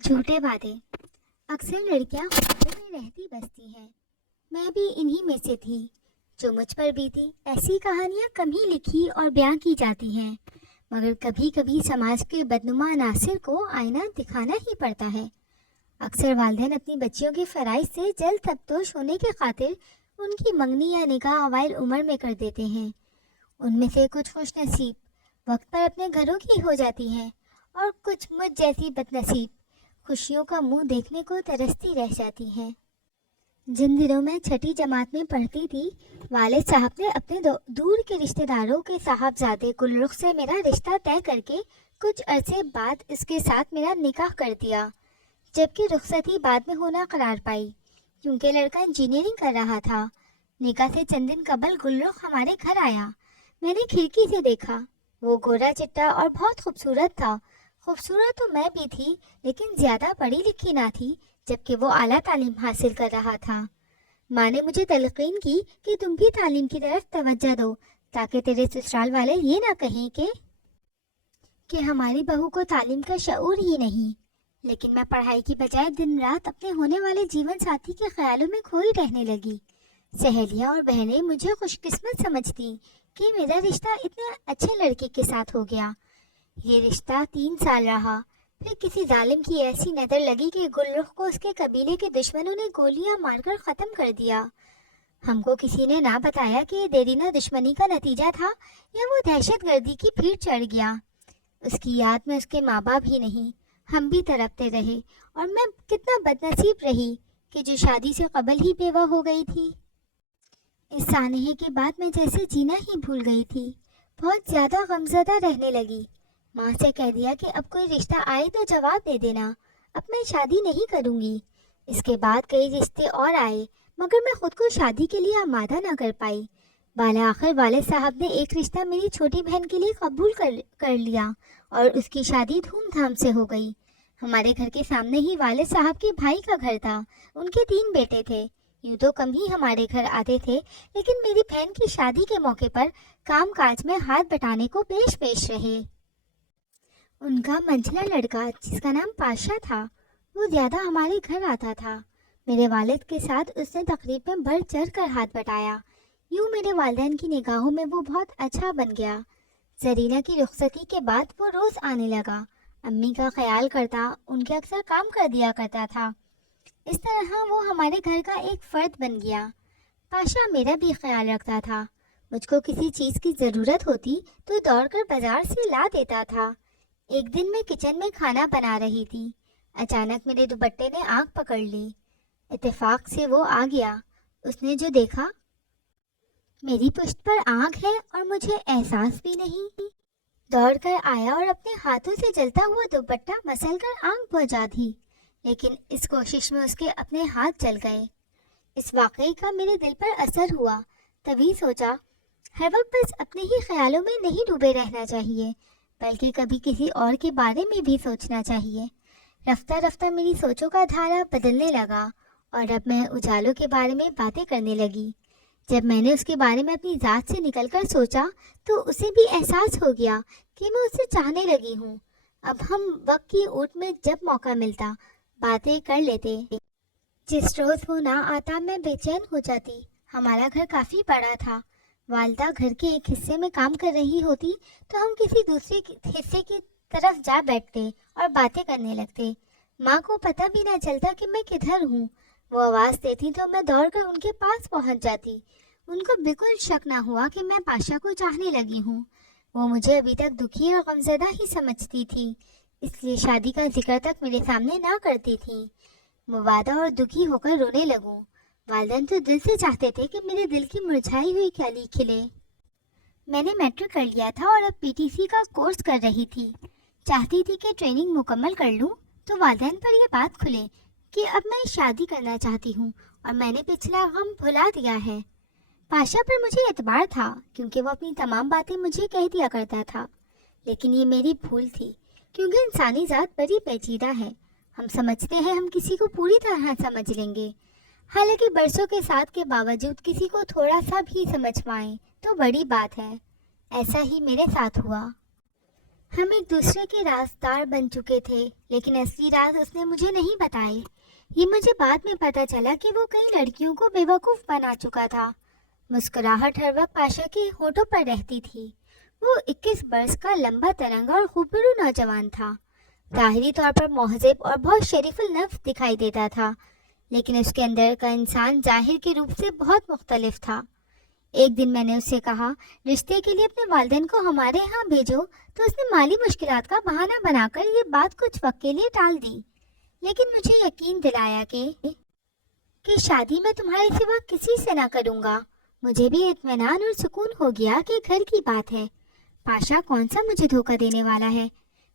جھوٹے وعدے۔ اکثر لڑکیاں خوابوں میں رہتی بستی ہیں، میں بھی انہی میں سے تھی جو مجھ پر بیتی۔ ایسی کہانیاں کم ہی لکھی اور بیان کی جاتی ہیں، مگر کبھی کبھی سماج کے بدنما عناصر کو آئینہ دکھانا ہی پڑتا ہے۔ اکثر والدین اپنی بچیوں کے فرائض سے جلد تبدوش ہونے کی خاطر ان کی منگنی یا نکاح اوائل عمر میں کر دیتے ہیں۔ ان میں سے کچھ خوش نصیب وقت پر اپنے گھروں کی ہو جاتی ہیں، اور کچھ مجھ جیسی بد نصیب خوشیوں کا منہ دیکھنے کو ترستی رہ جاتی ہیں۔ جن دنوں میں چھٹی جماعت میں پڑھتی تھی، والد صاحب نے اپنے دور کے رشتہ داروں کے صاحبزادے گلرخ سے میرا رشتہ طے کر کے کچھ عرصے بعد اس کے ساتھ میرا نکاح کر دیا، جبکہ رخصتی بعد میں ہونا قرار پائی کیونکہ لڑکا انجینئرنگ کر رہا تھا۔ نکاح سے چند دن قبل گلرخ ہمارے گھر آیا۔ میں نے کھڑکی سے دیکھا، وہ گورا چٹا اور بہت خوبصورت تھا۔ خوبصورت تو میں بھی تھی، لیکن زیادہ پڑھی لکھی نہ تھی، جبکہ وہ اعلیٰ تعلیم حاصل کر رہا تھا۔ ماں نے مجھے تلقین کی کہ تم بھی تعلیم کی طرف توجہ دو، تاکہ تیرے سسرال والے یہ نہ کہیں کہ ہماری بہو کو تعلیم کا شعور ہی نہیں۔ لیکن میں پڑھائی کی بجائے دن رات اپنے ہونے والے جیون ساتھی کے خیالوں میں کھوئی رہنے لگی۔ سہیلیاں اور بہنیں مجھے خوش قسمت سمجھتی کہ میرا رشتہ اتنے اچھے لڑکے کے ساتھ ہو گیا۔ یہ رشتہ 3 سال رہا، پھر کسی ظالم کی ایسی نظر لگی کہ گلرخ کو اس کے قبیلے کے دشمنوں نے گولیاں مار کر ختم کر دیا۔ ہم کو کسی نے نہ بتایا کہ یہ دیرینہ دشمنی کا نتیجہ تھا یا وہ دہشت گردی کی بھیڑ چڑھ گیا۔ اس کی یاد میں اس کے ماں باپ ہی نہیں، ہم بھی تڑپتے رہے، اور میں کتنا بد نصیب رہی کہ جو شادی سے قبل ہی بیوہ ہو گئی تھی۔ اس سانحے کے بعد میں جیسے جینا ہی بھول گئی تھی، بہت زیادہ غمزدہ رہنے لگی۔ ماں سے کہہ دیا کہ اب کوئی رشتہ آئے تو جواب دے دینا، اب میں شادی نہیں کروں گی۔ اس کے بعد کئی رشتے اور آئے، مگر میں خود کو شادی کے لیے آمادہ نہ کر پائی۔ بالآخر والد صاحب نے ایک رشتہ میری چھوٹی بہن کے لیے قبول کر لیا، اور اس کی شادی دھوم دھام سے ہو گئی۔ ہمارے گھر کے سامنے ہی والد صاحب کے بھائی کا گھر تھا، ان کے 3 بیٹے تھے۔ یوں تو کم ہی ہمارے گھر آتے تھے، لیکن میری بہن کی شادی کے موقع پر کام کاج میں ہاتھ بٹانے کو پیش رہے۔ ان کا منجھلا لڑکا جس کا نام پاشا تھا، وہ زیادہ ہمارے گھر آتا تھا۔ میرے والد کے ساتھ اس نے تقریب میں بڑھ چڑھ کر ہاتھ بٹایا۔ یوں میرے والدین کی نگاہوں میں وہ بہت اچھا بن گیا۔ زرینہ کی رخصتی کے بعد وہ روز آنے لگا، امی کا خیال کرتا، ان کے اکثر کام کر دیا کرتا تھا۔ اس طرح وہ ہمارے گھر کا ایک فرد بن گیا۔ پاشا میرا بھی خیال رکھتا تھا، مجھ کو کسی چیز کی ضرورت ہوتی تو دوڑ کر بازار سے لا دیتا تھا۔ ایک دن میں کچن میں کھانا بنا رہی تھی، اچانک میرے دوپٹے نے آنکھ پکڑ لی۔ اتفاق سے وہ آ گیا۔ اس نے جو دیکھا، میری پشت پر آنکھ ہے اور مجھے احساس بھی نہیں۔ دوڑ کر آیا اور اپنے ہاتھوں سے جلتا ہوا دوپٹہ مسل کر آنکھ بجھا دی، لیکن اس کوشش میں اس کے اپنے ہاتھ جل گئے۔ اس واقعے کا میرے دل پر اثر ہوا۔ تبھی سوچا، ہر وقت بس اپنے ہی خیالوں میں نہیں ڈوبے رہنا چاہیے، بلکہ کبھی کسی اور کے بارے میں بھی سوچنا چاہیے۔ رفتہ رفتہ میری سوچوں کا دھارا بدلنے لگا، اور اب میں اجالوں کے بارے میں باتیں کرنے لگی۔ جب میں نے اس کے بارے میں اپنی ذات سے نکل کر سوچا تو اسے بھی احساس ہو گیا کہ میں اسے چاہنے لگی ہوں۔ اب ہم وقت کی اوٹ میں جب موقع ملتا باتیں کر لیتے۔ جس روز وہ نہ آتا میں بے چین ہو جاتی۔ ہمارا گھر کافی بڑا تھا، والدہ گھر کے ایک حصے میں کام کر رہی ہوتی تو ہم کسی دوسرے حصے کی طرف جا بیٹھتے اور باتیں کرنے لگتے۔ ماں کو پتہ بھی نہ چلتا کہ میں کدھر ہوں۔ وہ آواز دیتی تو میں دوڑ کر ان کے پاس پہنچ جاتی۔ ان کو بالکل شک نہ ہوا کہ میں پاشا کو چاہنے لگی ہوں۔ وہ مجھے ابھی تک دکھی اور غمزدہ ہی سمجھتی تھی، اس لیے شادی کا ذکر تک میرے سامنے نہ کرتی تھی۔ مبادہ اور دکھی ہو کر رونے لگوں۔ والدین تو دل سے چاہتے تھے کہ میرے دل کی مرجھائی ہوئی کلی کھلے۔ میں نے میٹرک کر لیا تھا اور اب PTC کا کورس کر رہی تھی۔ چاہتی تھی کہ ٹریننگ مکمل کر لوں تو والدین پر یہ بات کھلے کہ اب میں شادی کرنا چاہتی ہوں اور میں نے پچھلا غم بھلا دیا ہے۔ پاشا پر مجھے اعتبار تھا کیونکہ وہ اپنی تمام باتیں مجھے کہہ دیا کرتا تھا، لیکن یہ میری بھول تھی کیونکہ انسانی ذات بڑی پیچیدہ ہے۔ ہم سمجھتے ہیں ہم کسی کو پوری طرح سمجھ لیں گے، حالانکہ برسوں کے ساتھ کے باوجود کسی کو تھوڑا سا بھی سمجھ پائیں تو بڑی بات ہے۔ ایسا ہی میرے ساتھ ہوا۔ ہم ایک دوسرے کے رازدار بن چکے تھے، لیکن اصلی راز اس نے مجھے نہیں بتائے۔ یہ مجھے بعد میں پتہ چلا کہ وہ کئی لڑکیوں کو بیوقوف بنا چکا تھا۔ مسکراہٹ ہر وقت پاشا کے ہونٹوں پر رہتی تھی۔ وہ 21 برس کا لمبا ترنگا اور خوبرو نوجوان تھا۔ ظاہری طور پر مہذب اور بہت شریف النفس دکھائی دیتا تھا، لیکن اس کے اندر کا انسان ظاہر کے روپ سے بہت مختلف تھا۔ ایک دن میں نے اس سے کہا، رشتے کے لیے اپنے والدین کو ہمارے ہاں بھیجو، تو اس نے مالی مشکلات کا بہانہ بنا کر یہ بات کچھ وقت کے لیے ٹال دی، لیکن مجھے یقین دلایا کہ شادی میں تمہارے سوا کسی سے نہ کروں گا۔ مجھے بھی اطمینان اور سکون ہو گیا کہ گھر کی بات ہے۔ پاشا کون سا مجھے دھوکہ دینے والا ہے؟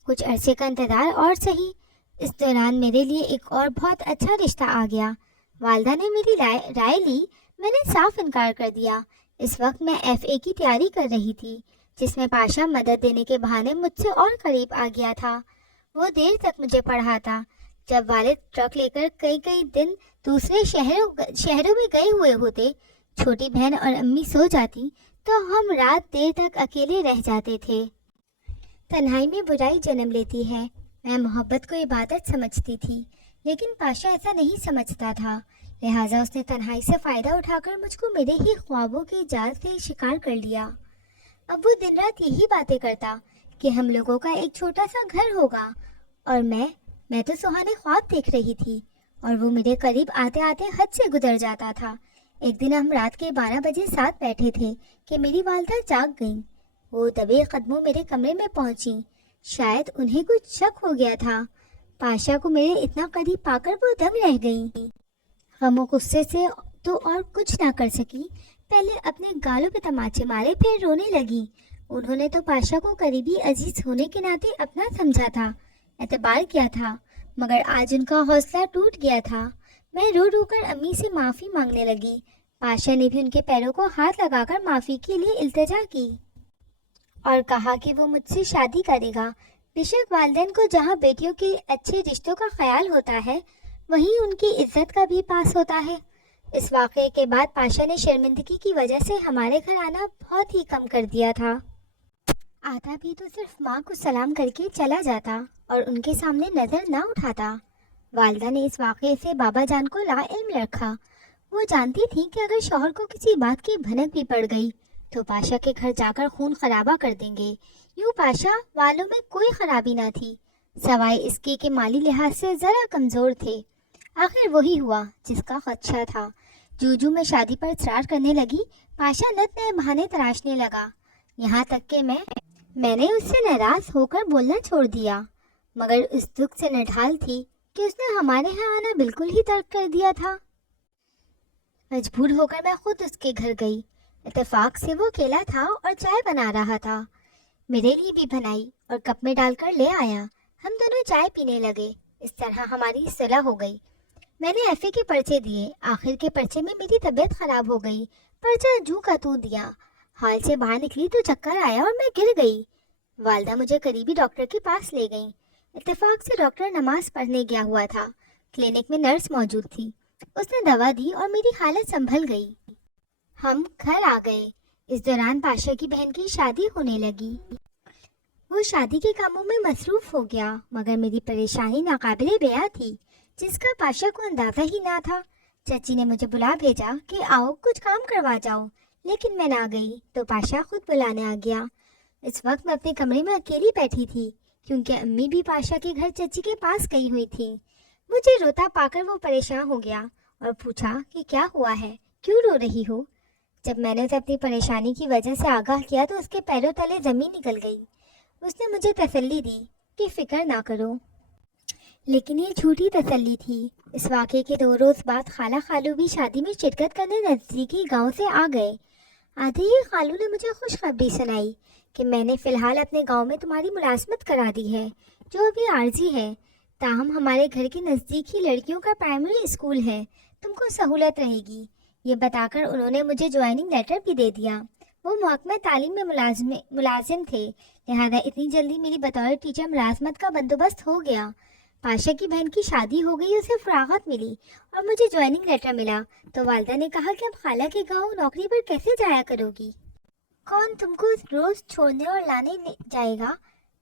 کچھ عرصے کا انتظار اور سہی۔ اس دوران میرے لیے ایک اور بہت اچھا رشتہ آ گیا۔ والدہ نے میری رائے لی، میں نے صاف انکار کر دیا۔ اس وقت میں FA کی تیاری کر رہی تھی، جس میں پاشا مدد دینے کے بہانے مجھ سے اور قریب آ گیا تھا۔ وہ دیر تک مجھے پڑھاتا۔ جب والد ٹرک لے کر کئی دن دوسرے شہروں میں گئے ہوئے ہوتے، چھوٹی بہن اور امی سو جاتی، تو ہم رات دیر تک اکیلے رہ جاتے تھے۔ تنہائی میں برائی جنم لیتی ہے۔ میں محبت کو عبادت سمجھتی تھی، لیکن پاشا ایسا نہیں سمجھتا تھا، لہٰذا اس نے تنہائی سے فائدہ اٹھا کر مجھ کو میرے ہی خوابوں کے جال سے شکار کر لیا۔ اب وہ دن رات یہی باتیں کرتا کہ ہم لوگوں کا ایک چھوٹا سا گھر ہوگا، اور میں تو سہانے خواب دیکھ رہی تھی، اور وہ میرے قریب آتے آتے حد سے گزر جاتا تھا۔ ایک دن ہم رات کے 12 بجے ساتھ بیٹھے تھے کہ میری والدہ جاگ گئیں۔ وہ دبے قدموں میرے کمرے میں پہنچیں۔ شاید انہیں کچھ شک ہو گیا تھا۔ پاشا کو میرے اتنا قریب پا کر وہ دم رہ گئیں۔ غم و غصے سے تو اور کچھ نہ کر سکی، پہلے اپنے گالوں پہ تماچے مارے، پھر رونے لگی۔ انہوں نے تو پاشا کو قریبی عزیز ہونے کے ناطے اپنا سمجھا تھا، اعتبار کیا تھا، مگر آج ان کا حوصلہ ٹوٹ گیا تھا۔ میں رو رو کر امی سے معافی مانگنے لگی۔ پاشا نے بھی ان کے پیروں کو ہاتھ لگا کر معافی کے لیے التجا کی اور کہا کہ وہ مجھ سے شادی کرے گا۔ بے شک والدین کو جہاں بیٹیوں کے اچھے رشتوں کا خیال ہوتا ہے، وہیں ان کی عزت کا بھی پاس ہوتا ہے۔ اس واقعے کے بعد پاشا نے شرمندگی کی وجہ سے ہمارے گھر آنا بہت ہی کم کر دیا تھا۔ آتا بھی تو صرف ماں کو سلام کر کے چلا جاتا اور ان کے سامنے نظر نہ اٹھاتا۔ والدہ نے اس واقعے سے بابا جان کو لا علم رکھا۔ وہ جانتی تھی کہ اگر شوہر کو کسی بات کی بھنک بھی پڑ گئی تو پاشا کے گھر جا کر خون خرابہ کر دیں گے۔ یوں پاشا والوں میں کوئی خرابی نہ تھی، سوائے اس کے کہ مالی لحاظ سے ذرا کمزور تھے۔ آخر وہی ہوا جس کا خدشہ تھا۔ جو میں شادی پر اصرار کرنے لگی، پاشا نت نئے بہانے تراشنے لگا، یہاں تک کہ میں نے اس سے ناراض ہو کر بولنا چھوڑ دیا، مگر اس دکھ سے نڈھال تھی کہ اس نے ہمارے ہاں آنا بالکل ہی ترک کر دیا تھا۔ مجبور ہو کر میں خود اس کے گھر گئی۔ اتفاق سے وہ اکیلا تھا اور چائے بنا رہا تھا۔ میرے لیے بھی بنائی اور کپ میں ڈال کر لے آیا۔ ہم دونوں چائے پینے لگے۔ اس طرح ہماری صلح ہو گئی۔ میں نے FA کے پرچے دیے۔ آخر کے پرچے میں میری طبیعت خراب ہو گئی۔ پرچہ جوں کا توں دیا۔ ہال سے باہر نکلی تو چکر آیا اور میں گر گئی۔ والدہ مجھے قریبی ڈاکٹر کے پاس لے گئیں۔ اتفاق سے ڈاکٹر نماز پڑھنے گیا ہوا تھا۔ کلینک میں نرس موجود تھی۔ اس نے دوا دی اور میری حالت سنبھل گئی۔ ہم گھر آ گئے۔ اس دوران پاشا کی بہن کی شادی ہونے لگی۔ وہ شادی کے کاموں میں مصروف ہو گیا، مگر میری پریشانی ناقابل بیاں تھی، جس کا پاشا کو اندازہ ہی نہ تھا۔ چچی نے مجھے بلا بھیجا کہ آؤ کچھ کام کروا جاؤ، لیکن میں نہ گئی تو پاشا خود بلانے آ گیا۔ اس وقت میں اپنے کمرے میں اکیلی بیٹھی تھی، کیونکہ امی بھی پاشا کے گھر چچی کے پاس گئی ہوئی تھی۔ مجھے روتا پا کر وہ پریشان ہو گیا اور پوچھا کہ کیا ہوا ہے، کیوں رو رہی ہو؟ جب میں نے اسے اپنی پریشانی کی وجہ سے آگاہ کیا تو اس کے پیروں تلے زمین نکل گئی۔ اس نے مجھے تسلی دی کہ فکر نہ کرو، لیکن یہ جھوٹی تسلی تھی۔ اس واقعے کے 2 روز بعد خالہ خالو بھی شادی میں شرکت کرنے نزدیکی گاؤں سے آ گئے۔ آدھے ہی خالو نے مجھے خوشخبری سنائی کہ میں نے فی الحال اپنے گاؤں میں تمہاری ملازمت کرا دی ہے، جو ابھی عارضی ہے، تاہم ہمارے گھر کے نزدیک ہی لڑکیوں کا پرائمری اسکول ہے، تم کو سہولت رہے گی۔ یہ بتا کر انہوں نے مجھے جوائننگ لیٹر بھی دے دیا۔ وہ محکمہ تعلیم میں ملازم تھے، لہذا اتنی جلدی میری بطور ٹیچر ملازمت کا بندوبست ہو گیا۔ پاشا کی بہن کی شادی ہو گئی، اسے فراغت ملی اور مجھے جوائننگ لیٹر ملا، تو والدہ نے کہا کہ اب خالہ کے گاؤں نوکری پر کیسے جایا کرو گی؟ کون تم کو روز چھوڑنے اور لانے جائے گا؟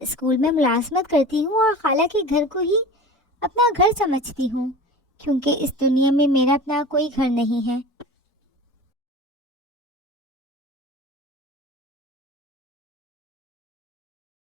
اسکول میں ملازمت کرتی ہوں اور خالہ کے گھر کو ہی اپنا گھر سمجھتی ہوں، کیونکہ اس دنیا میں میرا اپنا کوئی گھر نہیں ہے۔